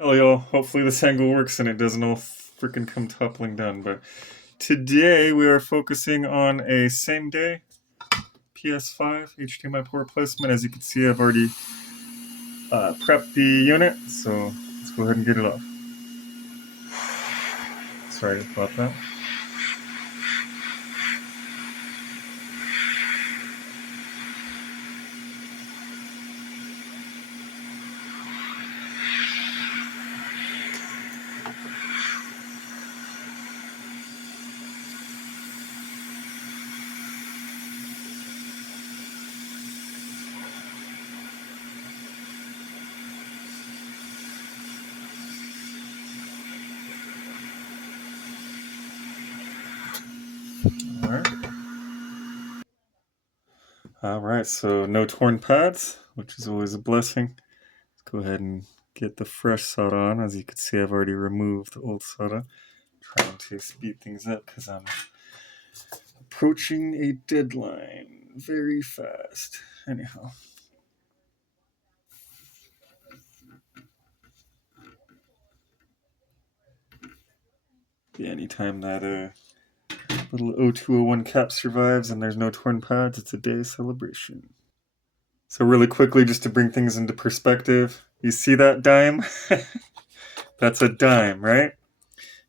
Hello, y'all. Hopefully this angle works and it doesn't all freaking come toppling down. But today we are focusing on a same day PS5 HDMI port replacement. As you can see, I've already prepped the unit, so let's go ahead and get it off. Sorry about that. Alright, so no torn pads, which is always a blessing. Let's go ahead and get the fresh solder on. As you can see, I've already removed the old solder. Trying to speed things up because I'm approaching a deadline very fast. Anyhow. Yeah, anytime that little O201 cap survives and there's no torn pads, it's a day of celebration. So really quickly, just to bring things into perspective, you see that dime? That's a dime, right?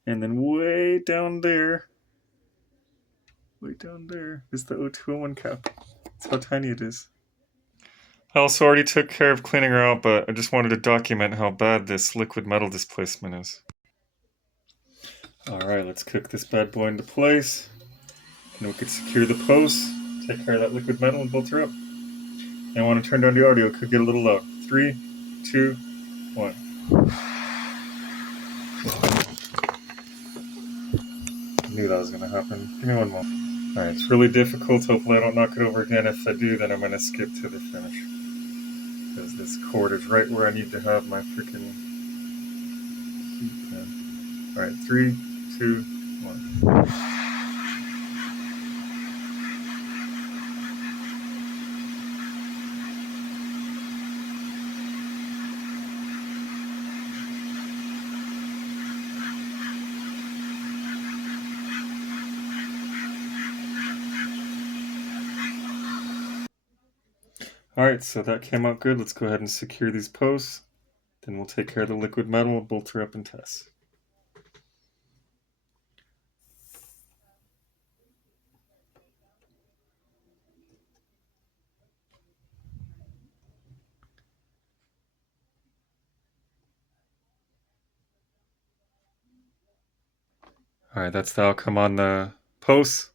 And then way down there is the O201 cap. That's how tiny it is. I also already took care of cleaning her out, but I just wanted to document how bad this liquid metal displacement is. Alright, let's cook this bad boy into place. And we could secure the post, take care of that liquid metal, and bolt her up. And I want to turn down the audio, it could get a little loud. 3, 2, 1. I knew that was going to happen. Give me one more. Alright, it's really difficult. Hopefully I don't knock it over again. If I do, then I'm going to skip to the finish. Because this cord is right where I need to have my freaking heat pen. Alright, 3, 2, 1. Alright, so that came out good. Let's go ahead and secure these posts. Then we'll take care of the liquid metal, bolt her up and test. Alright, that's the outcome on the posts.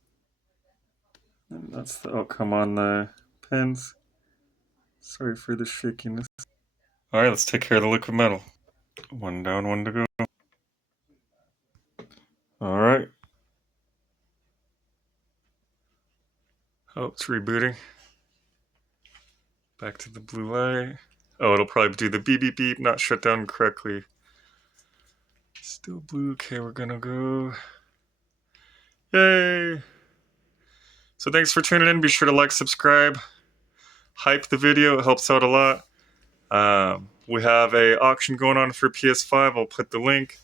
And that's the outcome on the pins. Sorry for the shakiness. Alright, let's take care of the liquid metal. One down, one to go. Alright. Oh, it's rebooting. Back to the blue light. Oh, it'll probably do the beep beep beep, not shut down correctly. Still blue. Okay, we're gonna go. Yay! So thanks for tuning in. Be sure to like, subscribe, hype the video. It helps out a lot. We have a auction going on for PS5. I'll put the link.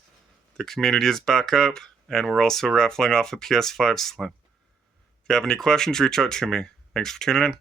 The community is back up, and we're also raffling off a PS5 Slim. If you have any questions, reach out to me. Thanks for tuning in.